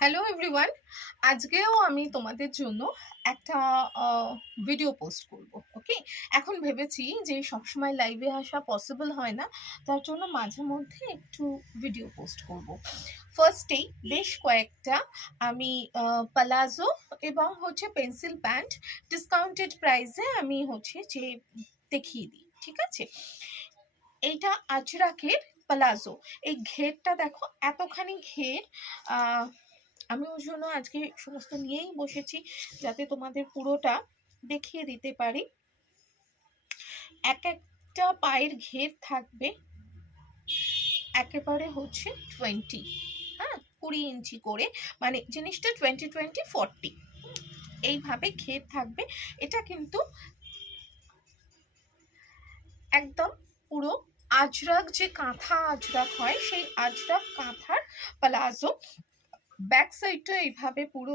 Hello everyone, আজকেও আমি তোমাদের জন্য একটা ভিডিও পোস্ট করব। ওকে, এখন ভেবেছি যে সবসময় লাইভে আসা পসিবল হয় না, তার জন্য মাঝে মধ্যে একটু ভিডিও পোস্ট করব। ফার্স্টেই বেশ কয়েকটা আমি পালাজো এবং পেন্সিল প্যান্ট ডিসকাউন্টেড প্রাইসে আমি যে দেখিয়ে দিই। ঠিক আছে, এইটা আজরাকের পালাজো। এই ঘেরটা দেখো, এতখানি ঘের। আমি ওই জন্য আজকে সমস্ত নিয়েই বসেছি, যাতে তোমাদের পুরোটা দেখিয়ে দিতে পারি। এক একটা পায়ের ঘের থাকবে একেবারে 20, হ্যাঁ, 20 ইঞ্চি করে, মানে জিনিসটা 20-20-40 এইভাবে ঘের থাকবে। এটা কিন্তু একদম পুরো আজরাক, যে কাঁথা আজরাক হয়, সেই আজরাক কাঁথার প্লাজো। ব্যাক সাইডটা এইভাবে পুরো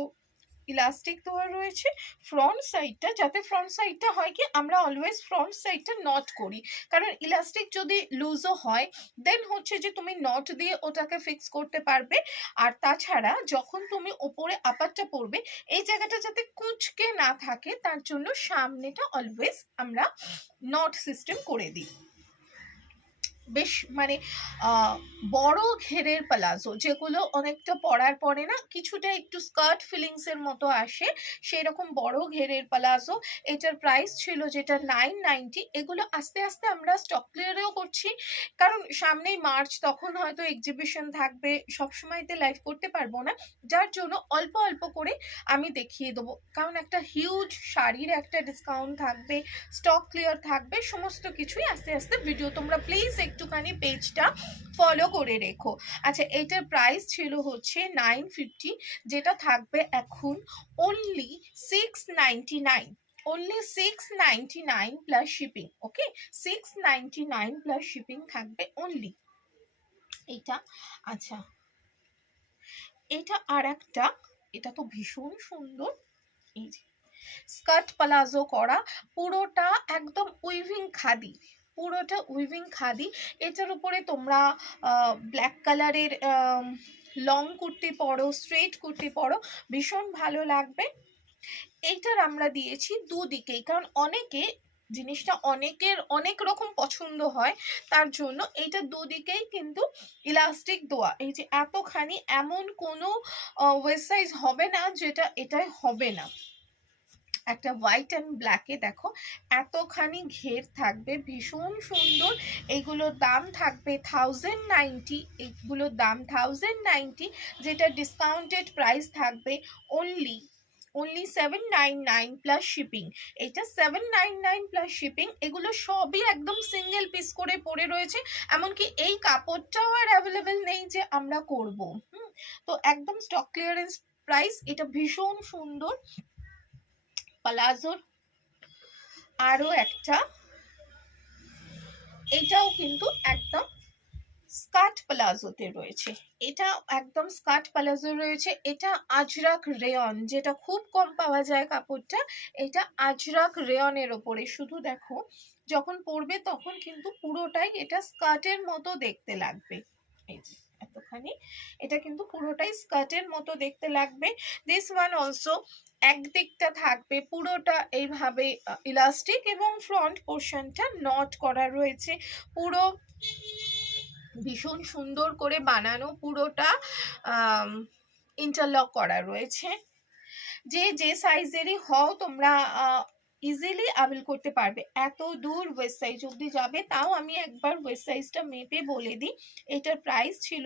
ইলাস্টিক দেওয়া রয়েছে। ফ্রন্ট সাইডটা, যাতে ফ্রন্ট সাইডটা হয় কি, আমরা অলওয়েজ ফ্রন্ট সাইডটা নট করি, কারণ ইলাস্টিক যদি লুজও হয় দেন যে তুমি নট দিয়ে ওটাকে ফিক্স করতে পারবে। আর তাছাড়া যখন তুমি ওপরে আপারটা পরবে, এই জায়গাটা যাতে কুঁচকে না থাকে, তার জন্য সামনেটা অলওয়েজ আমরা নট সিস্টেম করে দিই। বেশ মানে বড় ঘেরের প্লাজো, যেগুলো অনেকটা পরার পরে না কিছুটা একটু স্কার্ট ফিলিংসের মতো আসে, সেই রকম বড় ঘেরের প্লাজো। এটার প্রাইস ছিল যেটা 990। এগুলো আস্তে আস্তে আমরা স্টক ক্লিয়ারেও করছি, কারণ সামনেই মার্চ, তখন হয়তো এক্সিবিশন থাকবে, সবসময়তে লাইভ করতে পারবো না, যার জন্য অল্প অল্প করে আমি দেখিয়ে দেবো। কারণ একটা হিউজ শাড়ির একটা ডিসকাউন্ট থাকবে, স্টক ক্লিয়ার থাকবে, সমস্ত কিছুই আস্তে আস্তে ভিডিও। তোমরা প্লিজ একটুখানি পেজটা ফলো করে রেখো। আচ্ছা, এটার প্রাইস ছিল 950, যেটা থাকবে এখন only 699। only 699 plus shipping. Okay, 699 plus shipping থাকবে অনলি এইটা। আচ্ছা, এটা আর একটা, এটা তো ভীষণ সুন্দর। এই যে স্কার্ট প্লাজো করা, পুরোটা একদম উইভিং খাদি, পুরোটা উইভিং খাদি। এটার উপরে তোমরা ব্ল্যাক কালারের লং কুর্তি পরো, স্ট্রেট কুর্তি পরো, ভীষণ ভালো লাগবে। এইটার আমরা দিয়েছি দুদিকেই, কারণ অনেকে জিনিসটা অনেকের অনেক রকম পছন্দ হয়, তার জন্য এইটা দুদিকেই কিন্তু ইলাস্টিক দেওয়া। এই যে এতখানি, এমন কোনো ওয়েস্ট সাইজ হবে না যেটা এটাই হবে না। একটা হোয়াইট অ্যান্ড ব্ল্যাকে দেখো এতখানি ঘের থাকবে, ভীষণ সুন্দর। এইগুলোর দাম থাকবে 1090, এইগুলোর দাম 1090, যেটা ডিসকাউন্টেড প্রাইস থাকবে অনলি 799 প্লাস শিপিং। এটা 799 প্লাস শিপিং। এগুলো সবই একদম সিঙ্গেল পিস করে পড়ে রয়েছে, এমনকি এই কাপড়টাও আর অ্যাভেলেবেল নেই যে আমরা করব। তো একদম স্টক ক্লিয়ারেন্স প্রাইস। এটা ভীষণ সুন্দর প্লাজোর। আরো একটা, এটাও কিন্তু একদম স্কার্ট প্লাজোতে রয়েছে, এটা একদম স্কার্ট প্লাজো রয়েছে। এটা আজরাক রেয়ন, যেটা খুব কম পাওয়া যায় কাপড়টা। এটা আজরাক রেয়নের ওপরে, শুধু দেখো যখন পরবে তখন কিন্তু পুরোটাই এটা স্কার্টের মতো দেখতে লাগবে। এই যে এতখানি, এটা কিন্তু পুরোটাই স্কার্টের মতো দেখতে লাগবে। দিস ওয়ান অলসো একদিকটা থাকবে পুরোটা এইভাবে ইলাস্টিক, এবং ফ্রন্ট পোর্শনটা নট করা রয়েছে। পুরো ভীষণ সুন্দর করে বানানো, পুরোটা ইন্টারলক করা রয়েছে। যে সাইজেরই হও তোমরা ইজিলি আবেল করতে পারবে। এত দূর ওয়েস্ট সাইজ অব্দি যাবে, তাও আমি একবার ওয়েস্ট সাইজটা মেপে বলে দিই। এটার প্রাইস ছিল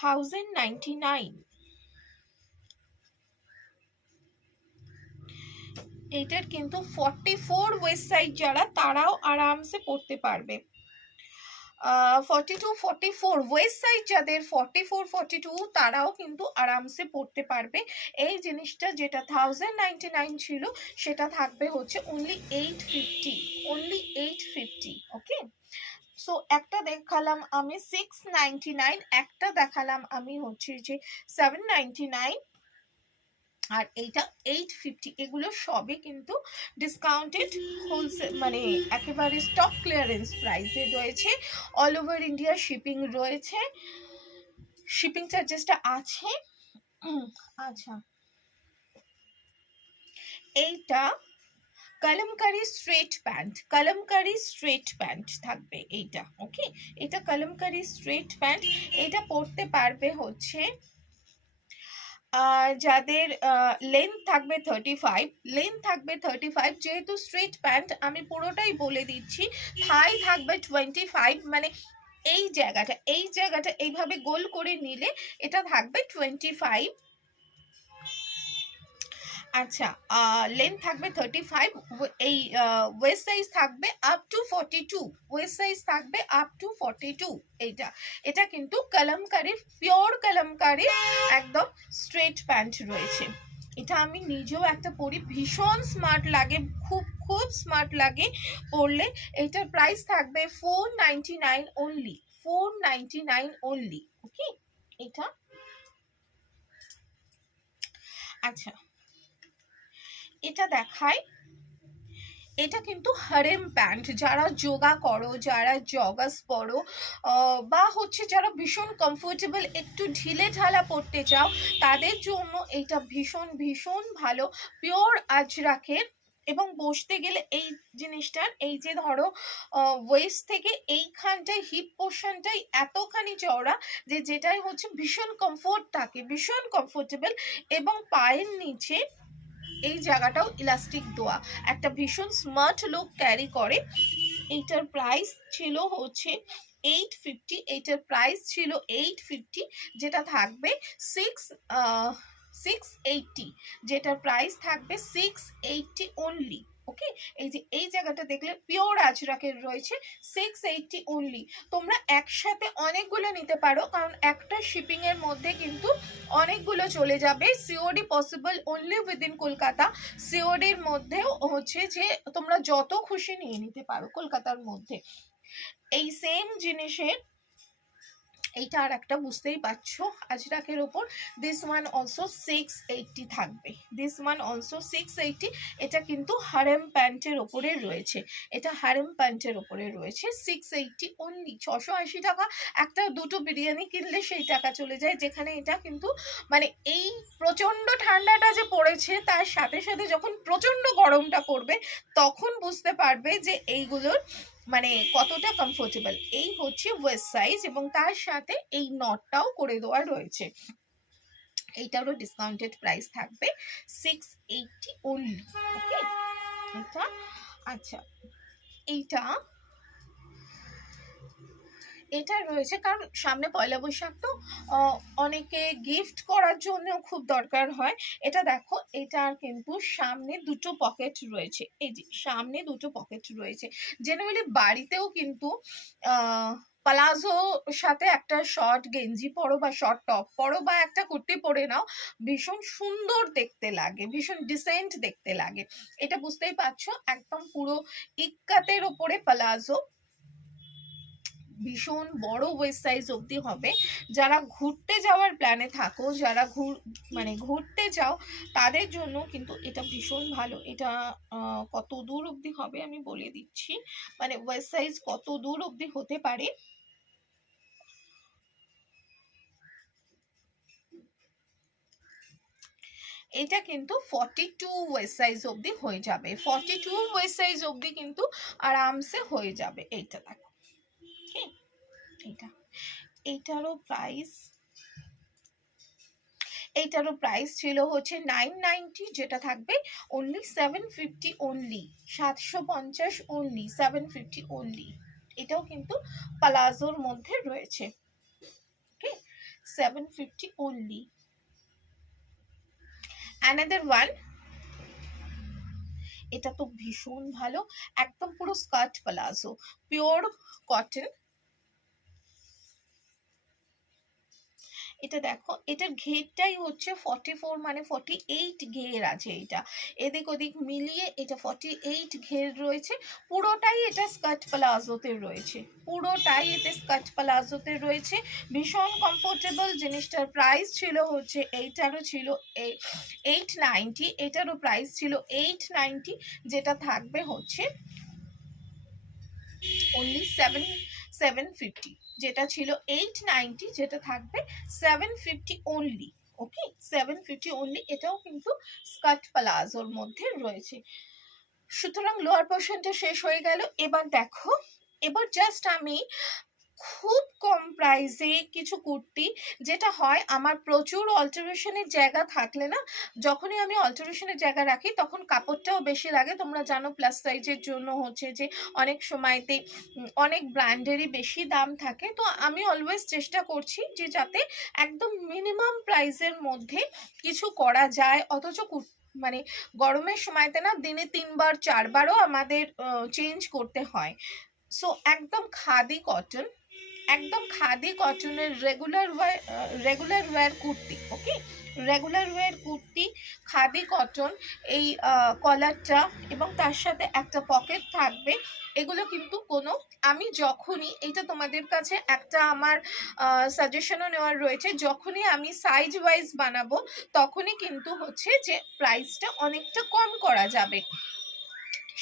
1099। এটার কিন্তু 44 ওয়েস্ট সাইজ যারা, তারাও আরামসে পড়তে পারবে। 42-44 ওয়েস্ট সাইড যাদের, 44-42 তারাও কিন্তু আরামসে পড়তে পারবে। এই জিনিসটা যেটা 1099 ছিল, সেটা থাকবে অনলি 850, অনলি 850। ওকে, সো একটা দেখালাম আমি 699, একটা দেখালাম আমি যে 799, আর এইটা 850। এগুলো সবই কিন্তু ডিসকাউন্টেড হোলসেল, মানে একেবারে স্টক ক্লিয়ারেন্স প্রাইসে রয়েছে। অল ওভার ইন্ডিয়া শিপিং রয়েছে, শিপিং চার্জেসটা আছে। আচ্ছা, এইটা kalamkari straight pant, kalamkari straight pant থাকবে এইটা। ওকে, এটা কলমকারি স্ট্রেট প্যান্ট। এটা পরতে পারবে হচ্ছে যাদের লেন্থ থাকবে 35, লেন্থ থাকবে 35, যেহেতু স্ট্রেট প্যান্ট আমি পুরোটাই বলে দিচ্ছি। থাই থাকবে 25, মানে এই জায়গাটা এইভাবে গোল করে নিলে এটা থাকবে 25। আচ্ছা, লেন্থ থাকবে 35, এই ওয়েস্ট সাইজ থাকবে আপ টু 42, ওয়েস্ট সাইজ থাকবে আপ টু 42। এইটা, এটা কিন্তু কলমকারির, পিওর কলমকারির একদম স্ট্রেট প্যান্ট রয়েছে। এটা আমি নিজেও একটা পরি, ভীষণ স্মার্ট লাগে, খুব খুব স্মার্ট লাগে পরলে। এটার প্রাইস থাকবে 499 অনলি, 499 অনলি। ওকে, এটা আচ্ছা, এটা দেখাই। এটা কিন্তু হারেম প্যান্ট, যারা যোগা করো, যারা জগাস পরো, বা হচ্ছে যারা ভীষণ কমফোর্টেবল একটু ঢিলে ঢালা পরতে চাও, তাদের জন্য এটা ভীষণ ভীষণ ভালো। পিওর আজরাকের, এবং বসতে গেলে এই জিনিসটার, এই যে ধরো ওয়েস্ট থেকে এইখানটায় হিপ পোর্শনটাই এতখানি চওড়া যে যেটাই হচ্ছে ভীষণ কমফোর্ট থাকে, ভীষণ কমফোর্টেবল। এবং পায়ের নিচে এই জায়গাটাও ইলাস্টিক দেওয়া, একটা ভীষণ স্মার্ট লুক ক্যারি করে। এইটার প্রাইস ছিল হচ্ছে 850, এইটার প্রাইস ছিল 850, যেটা থাকবে 680, যেটার প্রাইস থাকবে 680 অনলি। ওকে, এই যে এই জায়গাটা দেখলে পিওর আজরাকের রয়েছে, 680 অনলি। তোমরা একসাথে অনেকগুলো নিতে পারো, কারণ একটা শিপিং এর মধ্যে কিন্তু অনেকগুলো চলে যাবে। COD possible only within Kolkata, সিওডির মধ্যেও হচ্ছে যে তোমরা যত খুশি নিয়ে নিতে পারো কলকাতার মধ্যে। এই সেম জিনিসের এইটা আর একটা বুঝতেই পারছো আজরাকের ওপর, দিস ওয়ান অলসো 680 থাকবে, দিস ওয়ান অলসো 680। এটা কিন্তু হারেম প্যান্টের ওপরে রয়েছে, এটা হারেম প্যান্টের ওপরে রয়েছে, 680 অনলি। 680 টাকা, একটা দুটো বিরিয়ানি কিনলে সেই টাকা চলে যায়, যেখানে এটা কিন্তু মানে এই প্রচণ্ড ঠান্ডাটা যে পড়েছে তার সাথে সাথে যখন প্রচণ্ড গরমটা পড়বে তখন বুঝতে পারবে যে এইগুলোর মানে কতটা কমফোর্টেবল। এই হচ্ছে ওয়েস্ট সাইজ, এবং তার সাথে এই নটটাও করে দেওয়া রয়েছে। এইটারও ডিসকাউন্টেড প্রাইস থাকবে 680 অনলি। ওকে, এটা আচ্ছা, এইটা এটা রয়েছে কারণ সামনে পয়লা বৈশাখ, তো অনেকে গিফট করার জন্য খুব দরকার হয়। এটা দেখো, এটার কিন্তু সামনে দুটো পকেট রয়েছে, এই যে সামনে দুটো পকেট রয়েছে। জেনারেলি বাড়িতেও কিন্তু পালাজো সাথে একটা শর্ট গেঞ্জি পরো বা শর্ট টপ পরো বা একটা কুর্তি পরে নাও, ভীষণ সুন্দর দেখতে লাগে, ভীষণ ডিসেন্ট দেখতে লাগে। এটা বুঝতেই পারছো, একদম পুরো ইক্কাতের ওপরে পালাজো, ভীষণ বড় ওয়েস্ট সাইজ অবধি হবে। যারা ঘুরতে যাওয়ার প্ল্যানে থাকো, যারা মানে ঘুরতে যাও, তাদের জন্য কিন্তু এটা ভীষণ ভালো। এটা কত দূর অবধি হবে আমি বলে দিচ্ছি, মানে ওয়েস্ট সাইজ কত দূর অবধি হতে পারে। এটা কিন্তু 42 ওয়েস্ট সাইজ অবধি হয়ে যাবে, 42 ওয়েস্ট সাইজ অবধি কিন্তু আরামসে হয়ে যাবে। এইটা দেখো, এইটারও প্রাইস, এইটারও প্রাইস ছিল হচ্ছে 990, যেটা থাকবে অনলি 750 অনলি, 750 অনলি, 750 অনলি। এটাও কিন্তু পালাজোর মধ্যে রয়েছে। ওকে, 750 অনলি। অ্যানাদার ওয়ান, এটা তো ভীষণ ভালো, একদম পুরো স্কার্ট পালাজো, পিওর কটন। এটা দেখো, এটার ঘেরটাই হচ্ছে 44, মানে 48 ঘের আছে। এটা এদিক ওদিক মিলিয়ে এটা 48 ঘের রয়েছে। পুরোটাই এটা স্কার্ট প্লাজোতে রয়েছে, পুরোটাই এতে স্কার্ট প্লাজোতে রয়েছে, ভীষণ কমফোর্টেবল। জিনিসটার প্রাইস ছিল হচ্ছে, এইটারও ছিল 890, এটারও প্রাইস ছিল 890, যেটা থাকবে হচ্ছে অনলি 750, যেটা ছিল 890, যেটা থাকবে 750 অনলি। ওকে 750 অনলি। এটাও কিন্তু স্কার্ট প্লাজোর মধ্যে রয়েছে। সুতরাং লোয়ার পোর্শনটা শেষ হয়ে গেল। এবার দেখো, এবার জাস্ট আমি খুব কম প্রাইসে কিছু কুর্তি, যেটা হয় আমার প্রচুর অল্টারেশনের জায়গা থাকলে না, যখনই আমি অল্টারেশনের জায়গা রাখি তখন কাপড়টাও বেশি লাগে। তোমরা জানো প্লাস সাইজের জন্য হচ্ছে যে অনেক সময়তে অনেক ব্র্যান্ডেরই বেশি দাম থাকে। তো আমি অলওয়েজ চেষ্টা করছি যে যাতে একদম মিনিমাম প্রাইসের মধ্যে কিছু করা যায়, অথচ মানে গরমের সময়তে না দিনে 3বার 4বারও আমাদের চেঞ্জ করতে হয়। সো একদম খাদি কটন, একদম খাদি কটনের রেগুলার ওয়্যার কুর্তি। ওকে regular wire kurti, khadi cotton, এই কলারটা এবং তার সাথে একটা পকেট থাকবে। এগুলো কিন্তু কোনো, আমি যখনই, এটা তোমাদের কাছে একটা আমার সাজেশনও নেওয়ার রয়েছে, যখনই আমি সাইজ ওয়াইজ বানাবো তখনই কিন্তু হচ্ছে যে প্রাইসটা অনেকটা কম করা যাবে,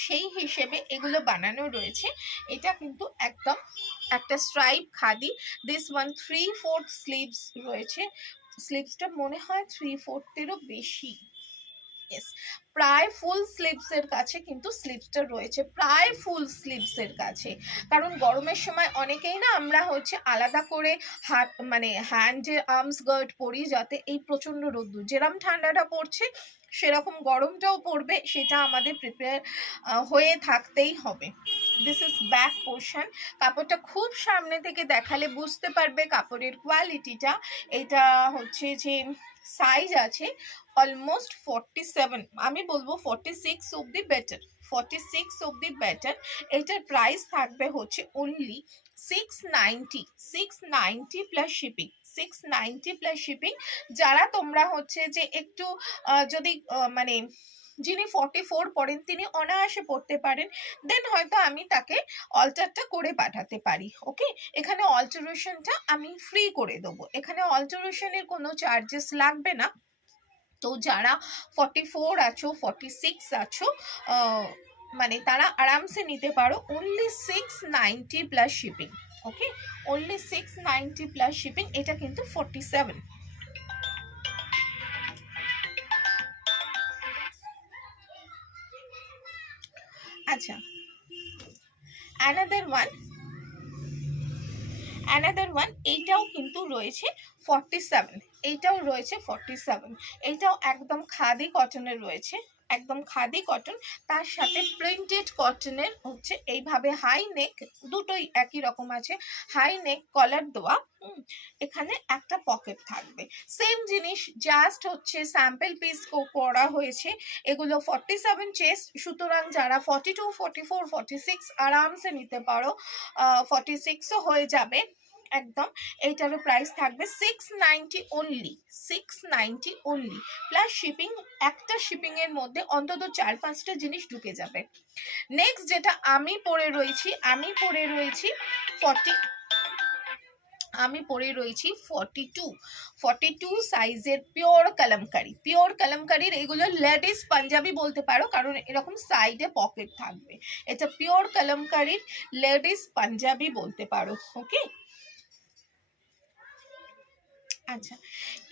সেই হিসেবে এগুলো বানানো রয়েছে। এটা কিন্তু একদম একটা stripe khadi. This one 3/4 sleeves রয়েছে, স্লিভসটা মনে হয় 3/4-এরও বেশি, ইয়েস প্রায় ফুল স্লিভসের কাছে কিন্তু স্লিভসটা রয়েছে, প্রায় ফুল স্লিভসের কাছে। কারণ গরমের সময় অনেকেই না আমরা হচ্ছে আলাদা করে হাত মানে হ্যান্ডে আর্মস গার্ড পরি, যাতে এই প্রচণ্ড রোদ্দুর, যেরকম ঠান্ডাটা পড়ছে সেরকম গরমটাও পড়বে, সেটা আমাদের প্রিপেয়ার হয়ে থাকতেই হবে। This is back portion. কাপড়টা খুব সামনে থেকে দেখালে বুঝতে পারবে কাপড়ের কোয়ালিটিটা। এটা হচ্ছে যে সাইজ আছে অলমোস্ট 47, আমি বলবো 46 অব্দি বেটার, 46 অব্দি বেটার। এটার প্রাইস থাকবে হচ্ছে only 690 plus shipping, 690 plus shipping. যারা তোমরা হচ্ছে যে একটু যদি মানে যিনি 44 পড়েন তিনি অনায়াসে পড়তে পারেন, দেন হয়তো আমি তাকে অল্টারটা করে পাঠাতে পারি। ওকে এখানে অল্টারেশনটা আমি ফ্রি করে দেবো, এখানে অল্টারেশনের কোনো চার্জেস লাগবে না। তো যারা 44 আছো, 46 আছো, মানে তারা আরামসে নিতে পারো, only 690 plus shipping. Okay only 690 plus shipping. এটা কিন্তু 47। আচ্ছা অ্যানাদার ওয়ান এইটাও কিন্তু রয়েছে 47, এইটাও রয়েছে 47। এইটাও একদম খাদি কটনের রয়েছে, একদম খাদি কটন, তার সাথে প্রিন্টেড কটনের হচ্ছে এইভাবে হাই নেক, দুটোই একই রকম আছে, হাই নেক কলার দেওয়া। এখানে একটা পকেট থাকবে, সেম জিনিস, জাস্ট হচ্ছে স্যাম্পল পিস করা হয়েছে। এগুলো 47 চেস্ট, সুতরাং যারা 42, 44, 46 আরামসে নিতে পারো, 46ও হয়ে যাবে একদম। এইটারও প্রাইস থাকবে 690 অনলি, 690 অনলি প্লাস শিপিং। একটা শিপিং এর মধ্যে অন্তত 4-5টা জিনিস ঢুকে যাবে। নেক্সট যেটা আমি পরে রয়েছি 42 সাইজের পিওর কালামকারীর, এগুলো লেডিস পাঞ্জাবি বলতে পারো, কারণ এরকম সাইডে পকেট থাকবে। এটা পিওর কালামকারীর লেডিস পাঞ্জাবি বলতে পারো। ওকে আচ্ছা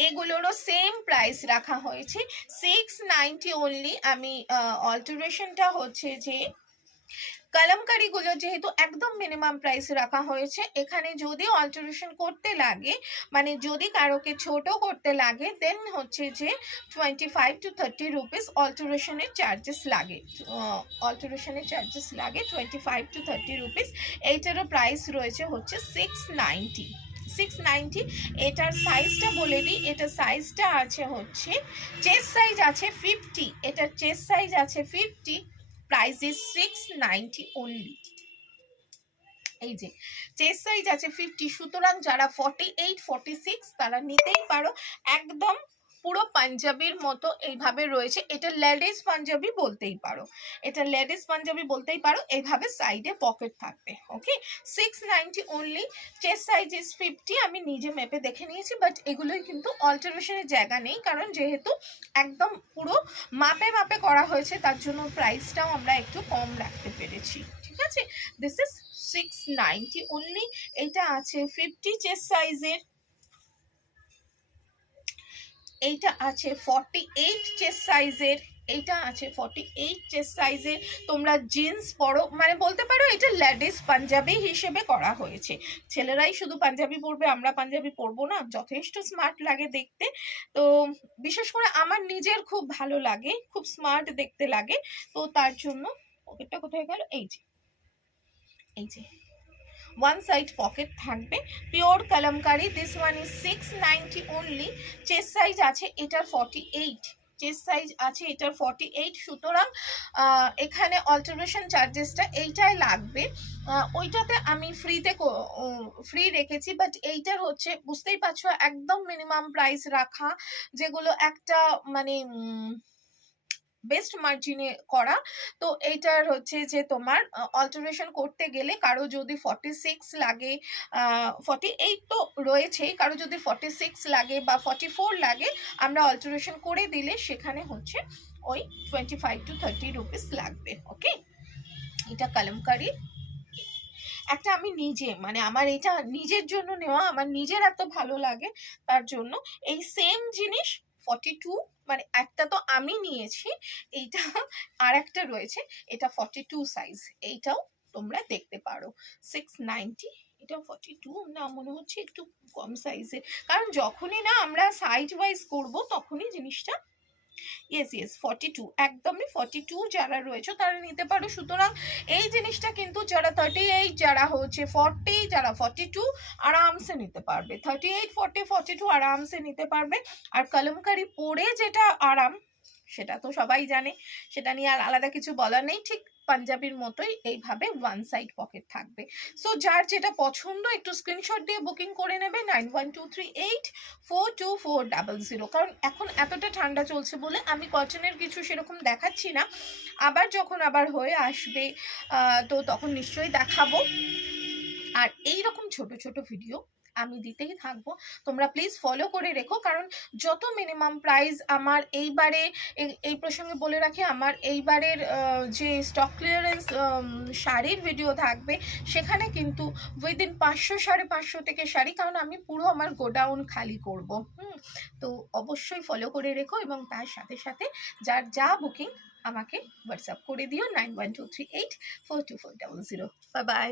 এগুলোরও সেম প্রাইস রাখা হয়েছে 690 অনলি। আমি অল্টারেশনটা হচ্ছে যে কালামকারিগুলো যেহেতু একদম মিনিমাম প্রাইস রাখা হয়েছে, এখানে যদি অল্টারেশন করতে লাগে, মানে যদি কারোকে ছোট করতে লাগে, দেন হচ্ছে যে 25 to 30 রুপিস অল্টারেশনের চার্জেস লাগে, 25 to 30 রুপিস। এইটারও প্রাইস রয়েছে হচ্ছে 690। এটার সাইজটা বলে দিই, এটার সাইজটা আছে হচ্ছে, চেস্ট সাইজ আছে 50, এটার চেস্ট সাইজ আছে 50, প্রাইস ইজ 690 অনলি। এই যে চেস্ট সাইজ আছে 50, সুতরাং যারা 48, 46 তারা নিতেই পারো। একদম পুরো পাঞ্জাবির মতো এইভাবে রয়েছে, এটা লেডিস পাঞ্জাবি বলতেই পারো, এইভাবে সাইডে পকেট থাকবে। ওকে 690 অনলি, চেস্ট সাইজ ইজ 50। আমি নিজে মেপে দেখে নিয়েছি, বাট এগুলোই কিন্তু অল্টারেশনের জায়গা নেই, কারণ যেহেতু একদম পুরো মাপে করা হয়েছে, তার জন্য প্রাইসটাও আমরা একটু কম রাখতে পেরেছি। ঠিক আছে, দিস ইজ 690 অনলি। এটা আছে 50 চেস্ট সাইজের। এইটা আছে 48 চেস্ট সাইজের, এইটা আছে 48 চেস্ট সাইজের। তোমরা জিন্স পরো, মানে বলতে পারো এটা লেডিস পাঞ্জাবি হিসেবে করা হয়েছে। ছেলেরাই শুধু পাঞ্জাবি পরবে, আমরা পাঞ্জাবি পরবো না, যথেষ্ট স্মার্ট লাগে দেখতে। তো বিশেষ করে আমার নিজের খুব ভালো লাগে, খুব স্মার্ট দেখতে লাগে। তো তার জন্য পকেটটা কোথায় গেল, এই যে এই যে ওয়ান সাইড পকেট থাকবে, pure kalamkari. This one is 690 only. Chest size আছে এটার 48, চেস্ট সাইজ আছে এটার 48। সুতরাং এখানে অল্টারেশন চার্জেসটা এইটাই লাগবে। ওইটাতে আমি ফ্রি রেখেছি, বাট এইটার হচ্ছে বুঝতেই পারছো একদম মিনিমাম প্রাইস রাখা, যেগুলো একটা মানে বেস্ট মার্জিনে করা। তো এইটার হচ্ছে যে তোমার অল্টারেশন করতে গেলে কারো যদি 46 লাগে, 48 তো রয়েছেই, কারো যদি 46 লাগে বা 44 লাগে, আমরা অল্টারেশন করে দিলে সেখানে হচ্ছে ওই 25 to 30 রুপিস লাগবে। ওকে, এটা কালামকারি একটা, আমি নিজে মানে আমার এটা নিজের জন্য নেওয়া, আমার নিজের এত ভালো লাগে তার জন্য। এই সেম জিনিস 42, মানে একটা তো আমি নিয়েছি, এইটা আর একটা রয়েছে, এটা 42 সাইজ, এইটাও তোমরা দেখতে পারো 690। এটা 42 না, মনে হচ্ছে একটু কম সাইজে, কারণ যখনই না আমরা সাইজ ওয়াইজ করবো তখনই জিনিসটা, ইয়েস 42, একদমই 42 যারা রয়েছে তারা নিতে পারো। সুতরাং এই জিনিসটা কিন্তু যারা 38, যারা হচ্ছে 40, যারা 42 আরামসে নিতে পারবে, 38, 40, 42 আরামসে নিতে পারবে। আর কলমকারি পরে যেটা আরাম সেটা তো সবাই জানে, সেটা নিয়ে আর আলাদা কিছু বলার নেই। ঠিক পাঞ্জাবির মতোই এইভাবে ওয়ান সাইড পকেট থাকবে। সো যার যেটা পছন্দ একটু স্ক্রিনশট দিয়ে বুকিং করে নেবে 9123842400, কারণ এখন এতটা ঠান্ডা চলছে বলে আমি কটনের কিছু সেরকম দেখাচ্ছি না, আবার যখন আবার হয়ে আসবে তো তখন নিশ্চয়ই দেখাবো। আর এইরকম ছোট ছোট ভিডিও আমি দিতেই থাকবো, তোমরা প্লিজ ফলো করে রেখো। কারণ যত মিনিমাম প্রাইস আমার এইবারে, এই প্রসঙ্গে বলে রাখি, আমার এইবারের যে স্টক ক্লিয়ারেন্স শাড়ির ভিডিও থাকবে সেখানে কিন্তু উইদিন 500 550 থেকে শাড়ি, কারণ আমি পুরো আমার গোডাউন খালি করব। তো অবশ্যই ফলো করে রেখো, এবং তার সাথে সাথে যার যা বুকিং আমাকে হোয়াটসঅ্যাপ করে দিও 9123842400। Bye bye.